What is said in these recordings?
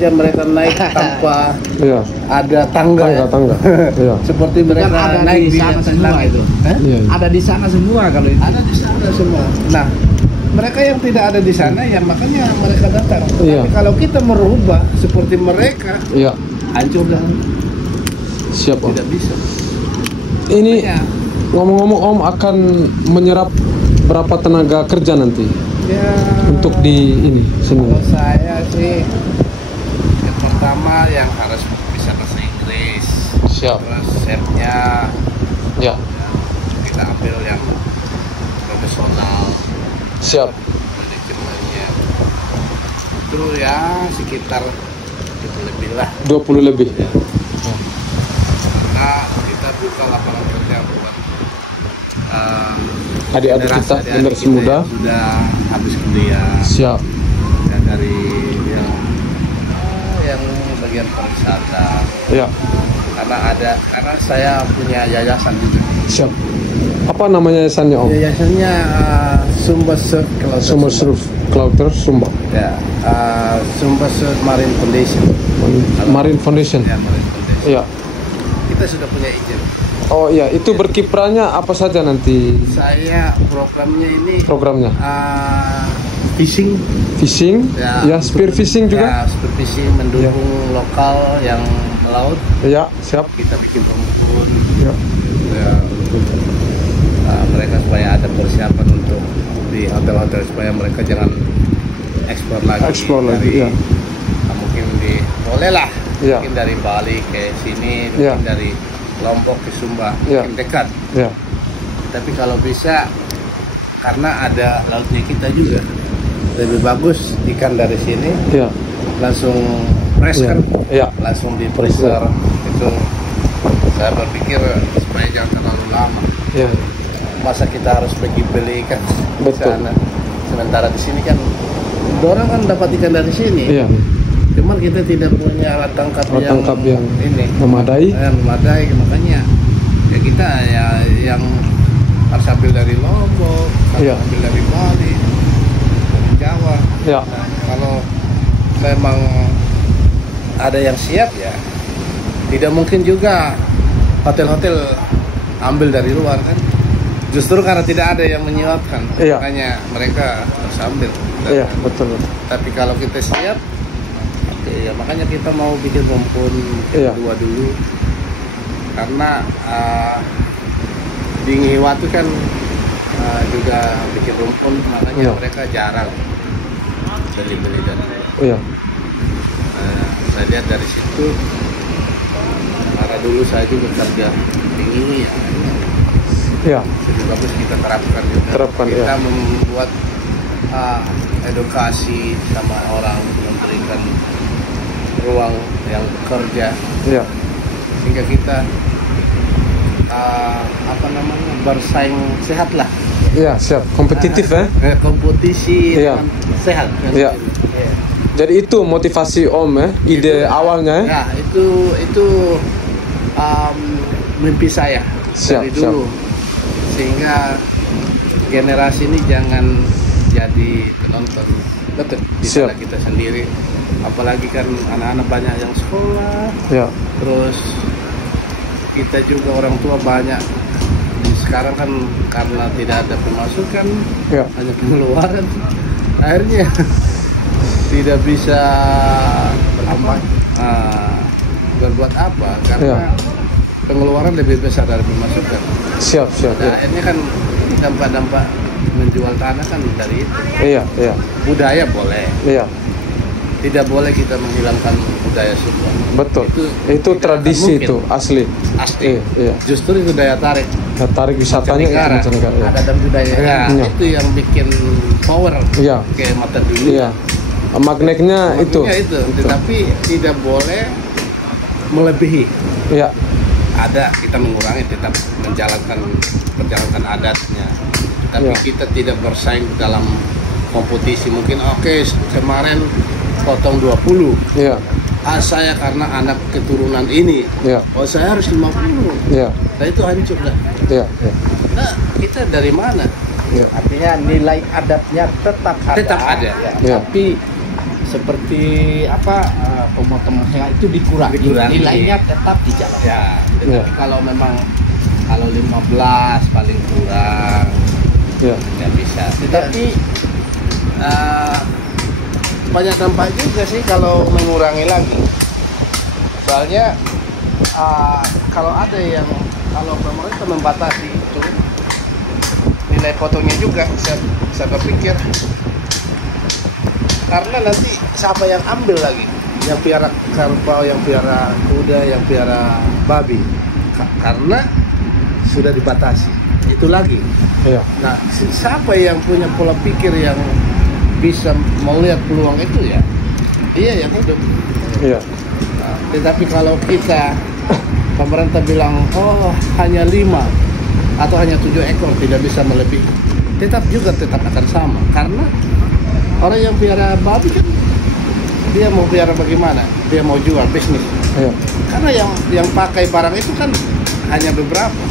saja mereka naik tanpa ada tangga. Iya. Seperti mereka ada naik di sana semua langit. itu. Iya. Ada di sana semua kalau itu. Ada di sana semua. Nah, mereka yang tidak ada di sana ya makanya mereka datang. Iya. Tapi kalau kita merubah seperti mereka, Iya. hancur dan Siap Om. tidak bisa. Ini Ya, ngomong-ngomong Om akan menyerap berapa tenaga kerja nanti ya, untuk di ini sini? kalau saya sih yang pertama yang harus bisa bahasa Inggris. Siap. Terus chefnya Ya. kita ambil yang profesional. Siap. Manajemennya itu ya sekitar 20 lebih lah. 20 lebih. Karena kita buka lapangan kerja buat Adik-adik kita, generasi muda. yang sudah habis kuliah. Siap. Ya, dari yang bagian pariwisata. Ya. Karena saya punya yayasan juga. Siap. Apa namanya yayasannya Om? Yayasannya Sumba Surf Klauter Sumber Surf Klauter Sumba. Ya, Sumba Surf Marine Foundation. Marine Foundation. Ya, Marine Foundation. Iya. Kita sudah punya izin. Oh iya, itu berkiprahnya apa saja nanti Saya programnya? Fishing. Fishing, ya spear fishing juga? Ya, spear fishing mendukung lokal yang melaut. Ya, siap. Kita bikin pengumpulan. Ya. Ya, untuk mereka supaya ada persiapan untuk di hotel-hotel supaya mereka jangan ekspor lagi. Ya. Mungkin boleh lah. Ya. Mungkin dari Bali ke sini, Ya. mungkin dari Lombok ke Sumba, Ya. mungkin dekat. Ya. Tapi kalau bisa, karena ada lautnya kita juga, lebih bagus ikan dari sini Ya. langsung fresh Ya. kan, Ya. langsung di freezer. Itu saya berpikir supaya jangan terlalu lama. Ya. Masa kita harus pergi beli ikan di Betul. sana. Sementara di sini kan, orang kan dapat ikan dari sini. Iya. Cuman kita tidak punya alat tangkap yang ini memadai. memadai, makanya ya kita ya yang harus ambil dari Lombok, harus Iya. ambil dari Bali, dari Jawa. Ya. Nah, kalau memang ada yang siap ya, tidak mungkin juga hotel-hotel ambil dari luar kan. Justru karena tidak ada yang menyiapkan, Iya. makanya mereka harus ambil. Iya, betul. Tapi kalau kita siap, ya makanya kita mau bikin rumpun Iya. kedua dulu, karena di Ngiwatu kan juga bikin rumpun, makanya Iya. mereka jarang beli dari. Iya. Saya lihat dari situ, karena dulu saya juga kerja di Ngiwi ya, Iya. lebih bagus kita terapkan juga. Terapkan, Kita ya. membuat edukasi sama orang, memberikan ruang yang bekerja Iya. sehingga kita bersaing sehat lah. Iya, siap. Kompetitif ya. Kompetisi Iya. sehat kan? Iya. Iya. Jadi itu motivasi Om ya, ide awalnya ya. Ya, itu mimpi saya Siap, dari dulu, sehingga generasi ini jangan jadi penonton. Betul. Siap. Kita sendiri, apalagi kan anak-anak banyak yang sekolah, Ya. terus kita juga orang tua banyak. Sekarang kan karena tidak ada pemasukan, Ya. hanya pengeluaran, akhirnya tidak bisa berbuat apa karena Ya. pengeluaran lebih besar dari pemasukan. Siap. Nah, Ya. ini kan dampak-dampak menjual tanah kan dari itu. Iya. Budaya boleh, Iya. tidak boleh kita menghilangkan budaya Sumba. Betul. tidak Itu akan tradisi mungkin. itu asli. Asli. Iya. Justru itu daya tarik Nah, tarik wisatanya itu mancanegara. Ya. Ada dan budaya. ya, Iya. itu yang bikin power Iya. ke mata dunia. Iya. Magnetnya itu. Maksudnya itu, tetapi tidak boleh melebihi. Iya. Ada, kita mengurangi, tetap menjalankan adatnya, tapi Ya. kita tidak bersaing dalam kompetisi. Mungkin oke, kemarin potong 20, Iya. saya karena anak keturunan ini, Iya. saya harus 50. Iya. Nah itu hancur lah. Iya. Nah, kita dari mana? Iya. Artinya nilai adatnya tetap ada. Tetap ada. Ya. Tapi seperti apa pemotongan hewan itu dikurangi. Nilainya tetap dijalankan. Ya, tetapi kalau memang kalau 15 paling kurang Ya. ya bisa. Tetapi banyak dampak juga sih kalau mengurangi lagi. Soalnya kalau ada yang kalau pemerintah membatasi itu nilai potongnya juga saya berpikir karena nanti siapa yang ambil lagi yang piara kerbau, yang piara kuda, yang piara babi karena sudah dibatasi itu lagi. Ya. Nah, siapa yang punya pola pikir yang bisa melihat peluang itu ya dia yang hidup. Ya. Nah, tetapi kalau kita pemerintah bilang oh hanya 5 atau hanya 7 ekor tidak bisa melebihi, tetap akan sama karena orang yang piara babi kan dia mau piara bagaimana, dia mau jual bisnis. Ya. Karena yang pakai barang itu kan hanya beberapa.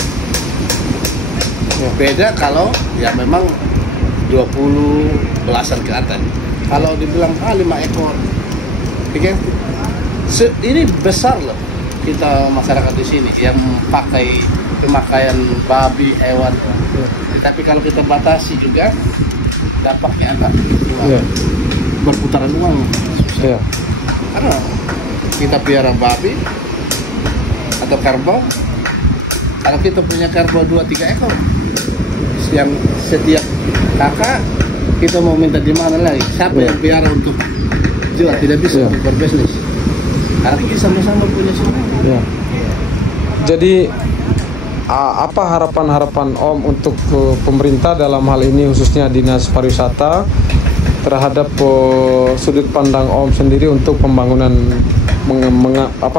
Ya. Beda kalau ya memang 20 belasan ke atas. Kalau dibilang 5 ekor, oke? Ini besar loh kita masyarakat di sini yang pakai pemakaian babi hewan. Ya. Tetapi kalau kita batasi juga dampaknya agak Ya. berputaran uang. Ya. Karena kita piara babi atau kerbau, kalau kita punya kerbau 2-3 ekor, yang setiap kakak kita mau minta di mana lagi? Siapa yang piara untuk jual? Tidak bisa untuk berbisnis. Karena kita sama-sama punya semua. Ya. Jadi apa harapan-harapan Om untuk pemerintah dalam hal ini khususnya Dinas Pariwisata terhadap sudut pandang Om sendiri untuk pembangunan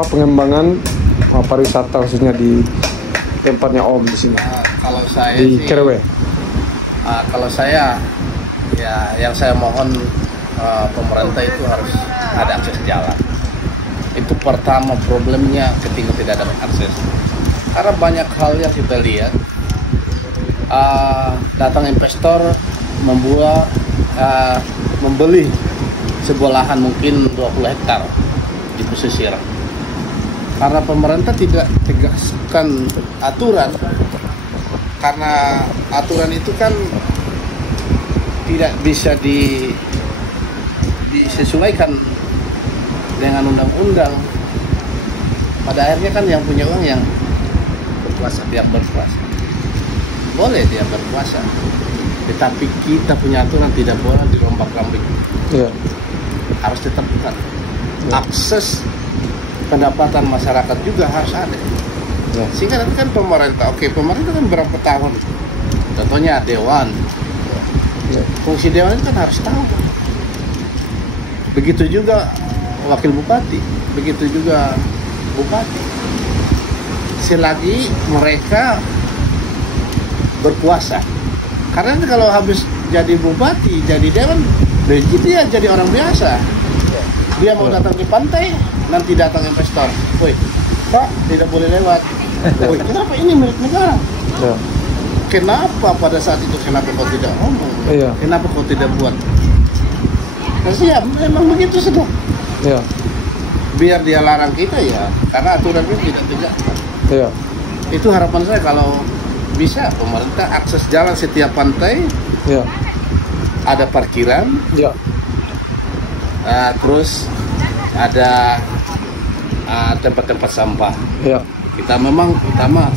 pengembangan pariwisata khususnya di tempatnya Om di sini Kalau saya di sih, Kerewe. kalau saya ya yang saya mohon pemerintah itu harus ada akses jalan. Itu pertama problemnya ketika tidak ada akses. Karena banyak hal yang kita lihat datang investor membeli sebuah lahan mungkin 20 hektar di pesisir. Karena pemerintah tidak tegaskan aturan, karena aturan itu kan tidak bisa disesuaikan dengan undang-undang. Pada akhirnya kan yang punya uang yang berkuasa, pihak berkuasa. Boleh dia berkuasa, tetapi kita punya aturan tidak boleh dirombak-rambik. Ya. Harus tetap bukan. Akses pendapatan masyarakat juga harus ada. Ya. Sehingga nanti kan pemerintah kan berapa tahun? Contohnya dewan. Ya. Fungsi dewan itu kan harus tahu. Begitu juga wakil bupati, begitu juga bupati. Selagi mereka berkuasa. Karena kalau habis jadi bupati, jadi dewan, begitu ya jadi orang biasa. Dia mau datang di pantai, nanti datang investor. Woi, Pak, tidak boleh lewat. Woi, kenapa ini milik negara? Ya. Kenapa pada saat itu kenapa kau tidak ngomong? Iya. Kenapa kau tidak buat? Nah, ya memang begitu sudah. Ya. Biar dia larang kita ya, karena aturan itu tidak tegak. Ya. Itu harapan saya kalau bisa pemerintah akses jalan setiap pantai, Ya. ada parkiran, Ya. terus ada tempat-tempat sampah. Ya. Kita memang utama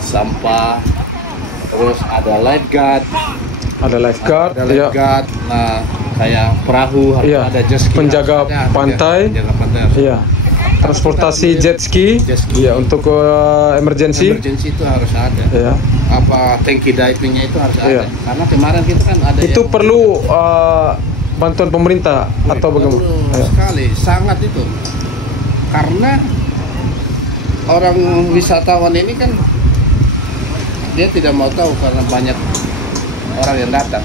sampah, terus ada lifeguard, Ada lifeguard. ada Ya. lifeguard, nah kayak perahu, harus Iya. ada jet ski, Penjaga harus ada, pantai. penjaga pantai harus Iya. Transportasi jet ski. Jet ski. Ya, untuk emergency. emergency itu harus ada. Ya. Apa tanki divingnya itu harus Iya. ada. Karena kemarin kita kan ada Itu yang perlu bantuan pemerintah atau bagaimana? perlu Ya. sekali, sangat itu. Karena orang wisatawan ini kan dia tidak mau tahu karena banyak orang yang datang.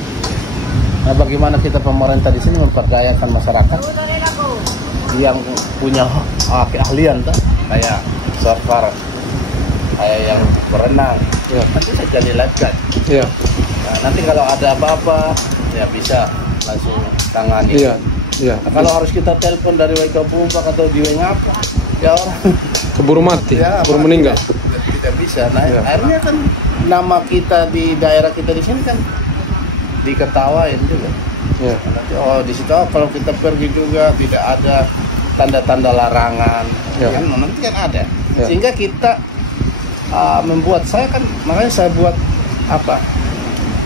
Nah, bagaimana kita pemerintah di sini memperdayakan masyarakat yang punya keahlian tuh, kayak surfer, kayak yang berenang, Ya. nanti saya jadi lifeguard. Ya. Nah, nanti kalau ada apa-apa ya bisa langsung tangani. Iya. Ya. Nah, kalau harus kita telepon dari WK24 atau di WhatsApp, ya orang Keburu mati, ya, keburu meninggal. tidak bisa. Nah, Ya. akhirnya kan nama kita di daerah kita di sini kan diketawain juga. Ya. Nanti di situ kalau kita pergi juga tidak ada tanda-tanda larangan, Ya. kan nanti kan ada. Ya. Sehingga kita membuat, saya kan makanya saya buat apa,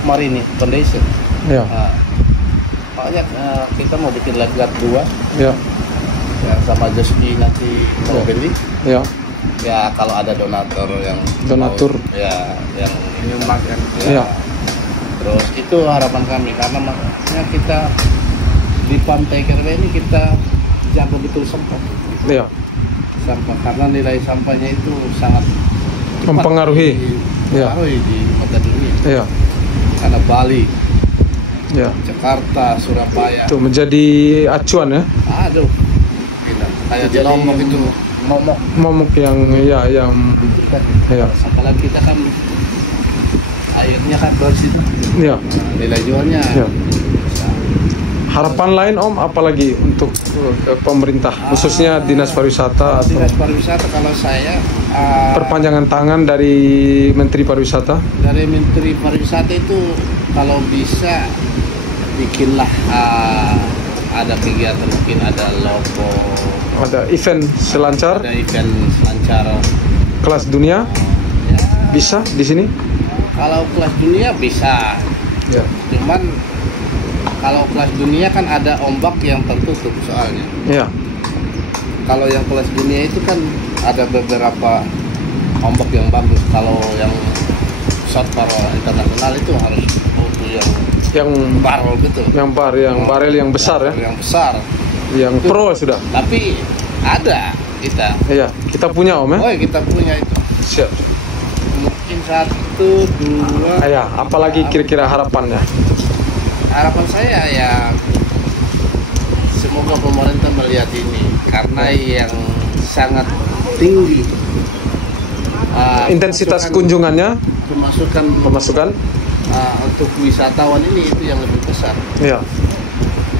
Marini Foundation. Ya. Nah, makanya kita mau bikin lifeguard 2 Ya. ya, sama Joski nanti mau Ya. beli. Ya. Ya kalau ada donatur yang Donatur. ya yang nyumbang kan. Ya. Terus itu harapan kami karena makanya kita di Pantai Kerwe ini kita jaga betul sampah. Ya. Sampah karena nilai sampahnya itu sangat cepat Mempengaruhi. mempengaruhi di mata dunia. Ya. Karena Bali, Ya. Jakarta, Surabaya, Itu menjadi acuan ya. aduh, gila. Kayak di Jadi- Lombok itu momok. Momok yang yang ya. Apalagi kita kan airnya kan bersih tuh. Ya. Nilai jualnya Ya. Harapan lain Om apalagi untuk pemerintah khususnya Dinas Pariwisata atau Dinas Pariwisata kalau saya perpanjangan tangan dari Menteri Pariwisata? dari Menteri Pariwisata itu kalau bisa bikinlah ada kegiatan, mungkin ada logo, Ada event selancar ada event selancar kelas dunia ya. bisa di sini? Kalau kelas dunia bisa, Ya. cuman kalau kelas dunia kan ada ombak yang tertutup soalnya. Ya. Kalau yang kelas dunia itu kan ada beberapa ombak yang bagus. Kalau yang shot para internasional itu harus butuh yang barrel gitu. Yang barel yang besar ya. Yang besar. Yang pro sudah. Tapi ada kita. Iya, kita punya Om ya. Oh, kita punya itu. Siap. Mungkin 1, 2. Ya, apalagi kira-kira harapannya? Harapan saya ya semoga pemerintah melihat ini karena yang sangat tinggi Intensitas kunjungannya, pemasukan pemasukan? untuk wisatawan ini itu yang lebih besar. Iya.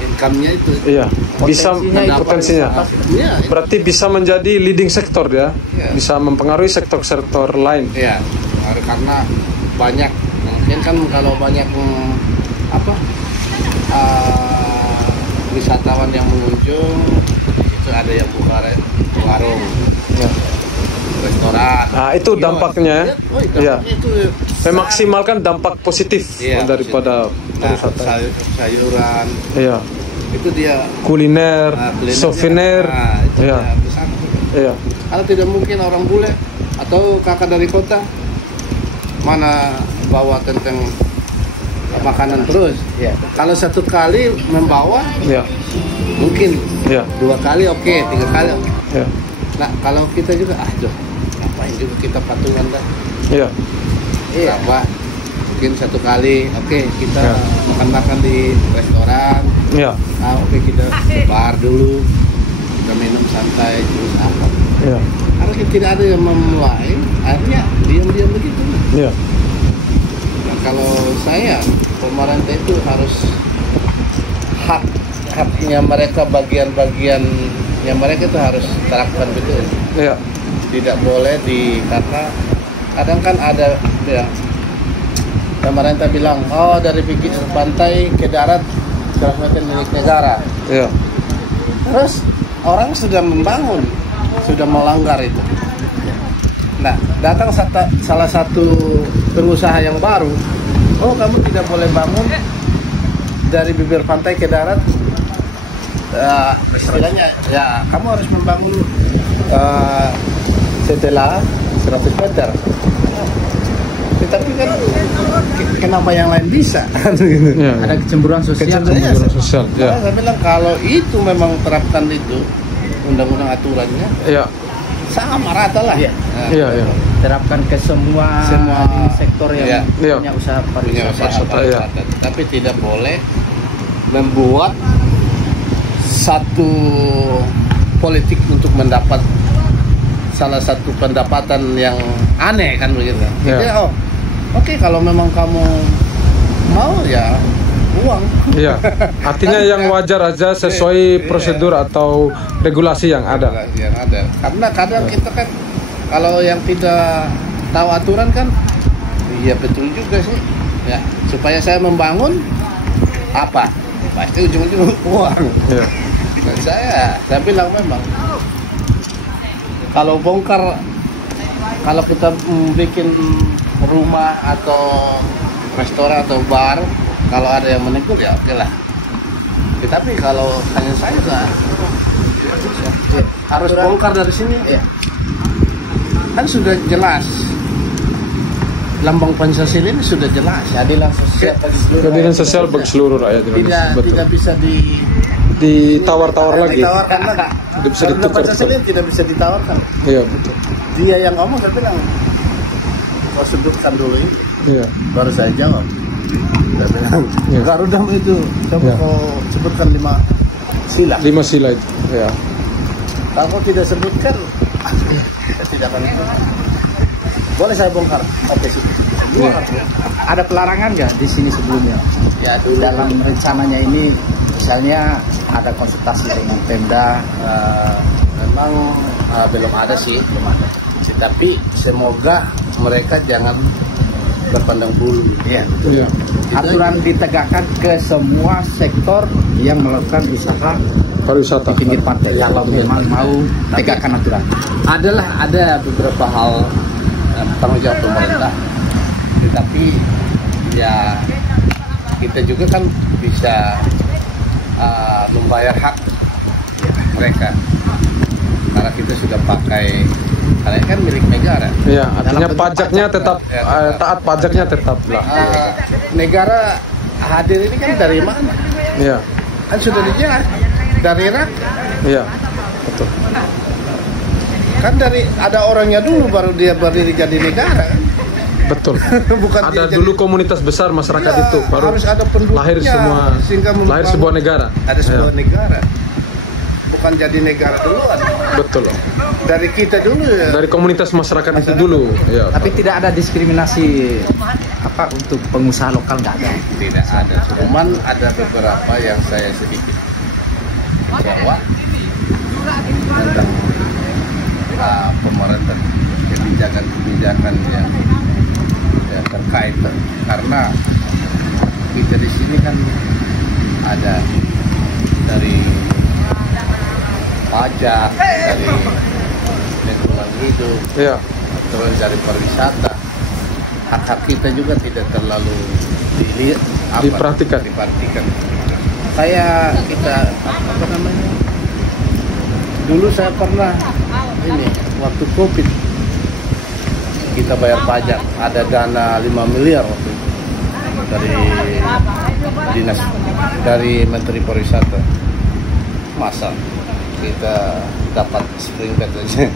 Income-nya itu. Iya, bisa Mendapat- potensinya. Ya, Berarti bisa menjadi leading sektor ya. Iya. Bisa mempengaruhi sektor-sektor lain. ya, karena banyak mungkin kan kalau banyak wisatawan yang mengunjung itu ada yang buka warung, Ya. restoran. Nah, itu dampaknya ya. Iya. Itu Memaksimalkan dampak positif Iya, daripada nah, pariwisata. sayuran Iya. itu dia Kuliner, kulinernya, souvenir. itu Iya. dia di sana. Iya. Karena tidak mungkin orang bule atau kakak dari kota mana bawa tentang makanan terus. Ya. Kalau satu kali membawa Iya. mungkin, Iya. 2 kali oke, 3 kali oke. Iya. Nah kalau kita juga ngapain juga kita patungan dah. Iya. Berapa? Mungkin 1 kali oke, kita Ya. makan di restoran. Iya. Oke, kita bar dulu, kita minum santai terus apa. Iya. Karena tidak ada yang memulai, akhirnya diam-diam begitu. Iya. Nah, kalau saya pemerintah itu harus haknya mereka, bagian-bagian yang mereka itu harus terapkan betul. Iya. Tidak boleh karena kadang kan ada yang pemerintah bilang dari pinggir pantai ke darat 100 meter milik negara. Iya. Terus orang sudah membangun, sudah melanggar itu. Nah, datang salah satu pengusaha yang baru, kamu tidak boleh bangun dari bibir pantai ke darat. Istilahnya, ya kamu harus membangun setelah 100 meter. Tapi kan kenapa yang lain bisa? Iya. Ada kecemburuan sosial. Kecemburuan sosial. Nah, Iya. saya bilang kalau itu memang terapkan itu undang-undang aturannya Iya. sama rata lah. Iya. Nah, Iya. Iya. Terapkan ke semua sektor yang Iya. punya usaha punya pariwisata. usaha pariwisata. Tapi tidak boleh membuat satu politik untuk mendapat salah satu pendapatan yang aneh kan begitu. Iya. Jadi oke, kalau memang kamu mau ya uang. Iya. Artinya yang wajar aja sesuai prosedur atau regulasi yang ada. Yang ada. Karena kadang kita kan kalau yang tidak tahu aturan kan, iya betul juga sih. Ya, supaya saya membangun apa? Pasti ujung-ujung uang. Iya. Dan saya bilang memang kalau bongkar, kalau kita bikin rumah atau restoran atau bar, kalau ada yang menegur ya oke lah. Tetapi kalau hanya saya harus bongkar dari sini, kan sudah jelas. Lambang Pancasila ini sudah jelas, keadilan sosial bagi seluruh Keadilan sosial bagi seluruh rakyat Indonesia. Betul. tidak bisa Ditawar-tawar lagi. ditawarkan lagi. Tidak bisa Karena ditukar. Pancasila tidak bisa ditawarkan. Iya betul. Dia yang ngomong, saya bilang kau sebutkan dulu ini, Iya. baru saya jawab. Saya bilang Iya. Garuda itu coba Iya. kau sebutkan 5 sila. 5 sila itu. Ya. Kalau kau tidak sebutkan, saya tidak akan. Boleh saya bongkar? Oke sih. Iya. Ada pelarangan nggak di sini sebelumnya? Ya dulu Dalam rencananya ini, misalnya ada konsultasi dengan Pemda. memang belum ada sih, tapi semoga mereka jangan berpandang bulu. Ya. Iya. Aturan ditegakkan ke semua sektor yang melakukan usaha Pariwisata. di pinggir pantai. Kalau memang mau tegakkan aturan. Ada beberapa hal tanggung jawab pemerintah, tapi ya kita juga kan bisa membayar hak mereka karena kita sudah pakai, karena ini kan milik negara. Iya, artinya Dalam bentuk pajaknya pajak, tetap ya, taat pajaknya tetap lah. Negara hadir ini kan dari mana? Iya. Kan sudah dijelas dari rakyat. Iya. Betul. Kan dari ada orangnya dulu baru dia berdiri jadi negara. Betul. Bukan Ada dia dulu jadi, komunitas besar masyarakat ya, itu baru harus ada penduduknya, lahir semua sehingga lahir sebuah negara. Ada sebuah Iya. negara. Bukan jadi negara duluan. Betul. Dari kita dulu ya. Dari komunitas masyarakat itu dulu. Ya. Tapi tidak ada diskriminasi untuk pengusaha lokal, nggak ada. Tidak ada. Cuman ada beberapa yang saya sedikit kecewa tentang pemerintah, kebijakan yang ya, terkait, karena kita di sini kan ada dari pajak, dari lingkungan hidup, Iya. terus dari pariwisata. Hak-hak kita juga tidak terlalu Diperhatikan. Kayak kita apa namanya? Dulu saya pernah ini waktu Covid kita bayar pajak, ada dana 5 miliar waktu itu dari dinas, dari Menteri Pariwisata. Masa kita dapat spring bed aja.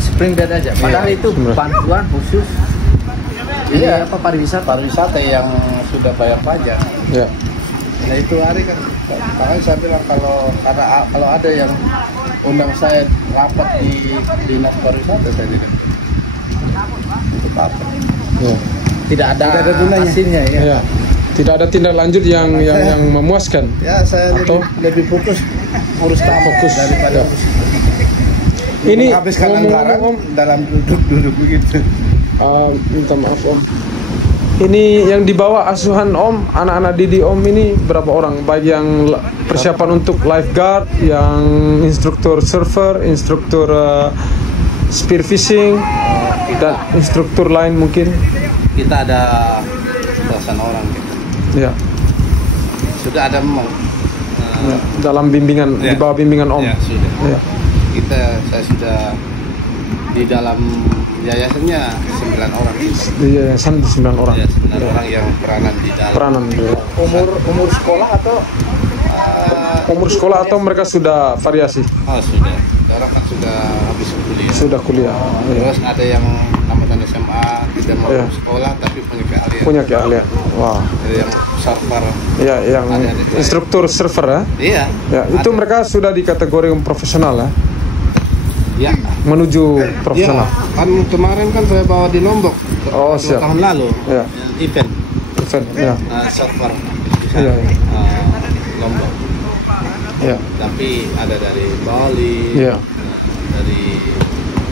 Spring bed aja. Padahal Iya. itu bantuan khusus. Iya, Apa pariwisata? yang sudah bayar pajak. Ya. Nah itu hari kan, makanya saya bilang kalau ada yang undang saya rapat di dinas pariwisata, saya tidak. Untuk apa? Ya. Tidak ada gunanya. hasilnya ya. Ya. Tidak ada tindak lanjut yang memuaskan. Ya saya Atau? lebih fokus urus tamu Fokus. daripada Ya. Ini menghabiskan ngomong-ngomong, anggaran dalam duduk begitu. minta maaf Om. Ini yang dibawa asuhan Om, anak-anak Didi Om ini berapa orang? Baik yang persiapan untuk lifeguard, yang instruktur surfer, instruktur spear fishing, dan instruktur lain mungkin. Kita ada belasan orang gitu. Ya. Sudah ada memang. Ya, dalam bimbingan, Ya. di bawah bimbingan Om. Ya, sudah. Ya. Saya sudah di dalam yayasannya 9 orang. Di yayasan 9 orang. Ya, 9 orang yang peranan di dalam. Peranan. Ya. Umur sekolah atau Umur sekolah atau mereka sudah variasi? Oh sudah. Sekarang kan sudah habis kuliah. Sudah kuliah. Ya. Terus ada yang tamatan SMA tidak mau Ya. sekolah tapi punya keahlian. Punya keahlian. Wah. Ada yang surfer. Ya, yang Ada. instruktur surfer ya. Iya. Ya, itu mereka sudah di kategori profesional ya, Ya. menuju profesional. Ya, kan kemarin kan saya bawa di Lombok. Oh, 2 siap. tahun lalu. Ya. Event Event, ya. surfer. Iya. Lombok. Ya. Tapi ada dari Bali, Iya. dari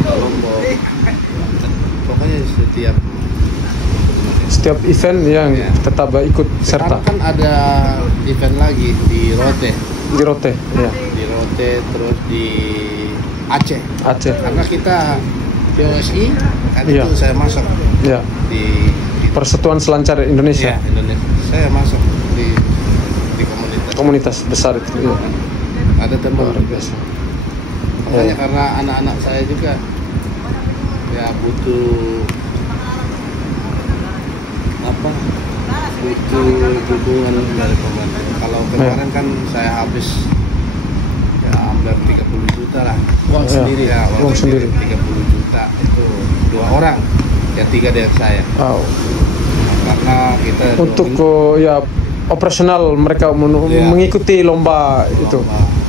Lombok. Pokoknya Setiap event yang Iya. tetap ikut serta sekarang kan ada event lagi di Rote, di Rote, ya. di Rote terus di Aceh. Aceh, Karena kita POSI kan Iya. itu saya masuk ya. di Persatuan Selancar Indonesia, Iya, Indonesia. Saya masuk di komunitas. komunitas besar itu. Ya. Ada teman Luar juga. biasa. Makanya Ya. karena anak-anak saya juga ya butuh apa? Butuh dukungan dari pemerintah. Kalau kemarin kan saya habis ya hampir 30 juta lah. Uang Ya, sendiri ya, uang sendiri. 30 juta itu 2 orang. Ya 3 dari saya. Oh. Karena kita Untuk 2 minggu- ya operasional mereka Ya. mengikuti lomba itu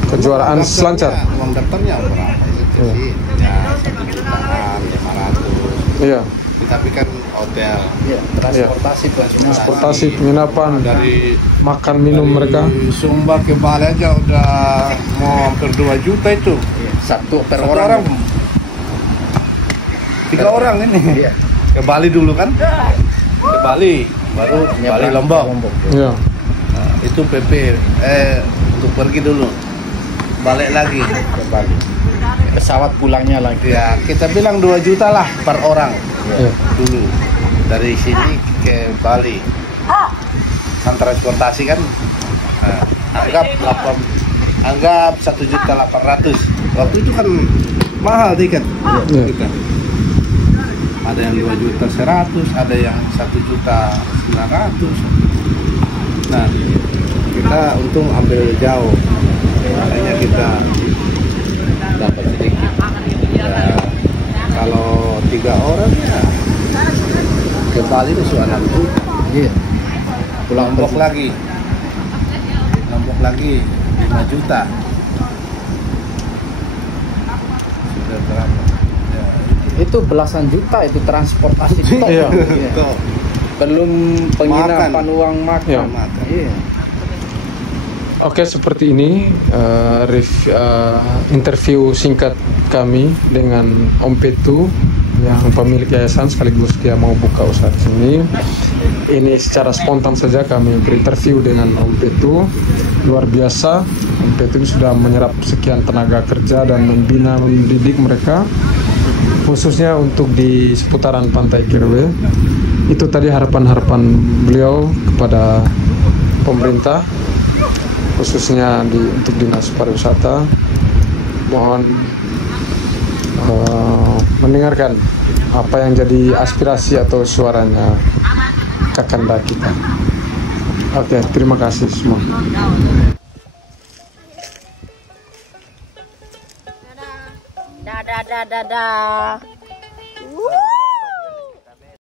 kejuaraan Uang selancar. daftarnya- Uang daftarnya berapa itu Iya. sih? Ya 1 jutaan 500. Iya. Tapi kan hotel, Transportasi Transportasi, penginapan, dari makan minum mereka. Sumba ke Bali aja udah mau hampir 2 juta itu. satu per Satu orang. 3 orang ini. Iya. Ke Bali dulu kan? Ke Bali, baru Bali Nyebrang Lombok. ke Lombok. Ya. Nah, itu PP untuk pergi dulu. Balik lagi. Ke Bali. Pesawat pulangnya lagi. Ya, kita bilang 2 juta lah per orang Ya. dulu. Dari sini ke Bali. Kan transportasi kan anggap 1.800.000. Waktu itu kan mahal tiket. Iya. Kita. Ada yang 2.100.000, ada yang 1.900.000. Nah, kita untung ambil jauh. Makanya kita dapat sedikit. Ya, kalau 3 orang ya ke Bali itu 6 juta. Iya. Pulang Lombok lagi 5 juta. Sudah berapa? Ya. itu belasan juta itu transportasi tok. Iya. Iya. Tuh, Belum penginapan, Makan. uang makan. Ya. makan. Iya. Oke, seperti ini interview singkat kami dengan Om Petu yang pemilik yayasan sekaligus dia mau buka usaha di sini. Ini secara spontan saja kami berinterview dengan Om Petu. Luar biasa, Om Petu ini sudah menyerap sekian tenaga kerja dan membina, mendidik mereka khususnya untuk di seputaran Pantai Kirwe. Itu tadi harapan-harapan beliau kepada pemerintah khususnya untuk dinas pariwisata. Mohon mendengarkan apa yang jadi aspirasi atau suaranya Kakanda kita. Oke, terima kasih semua. Dadah, dadah, dadah.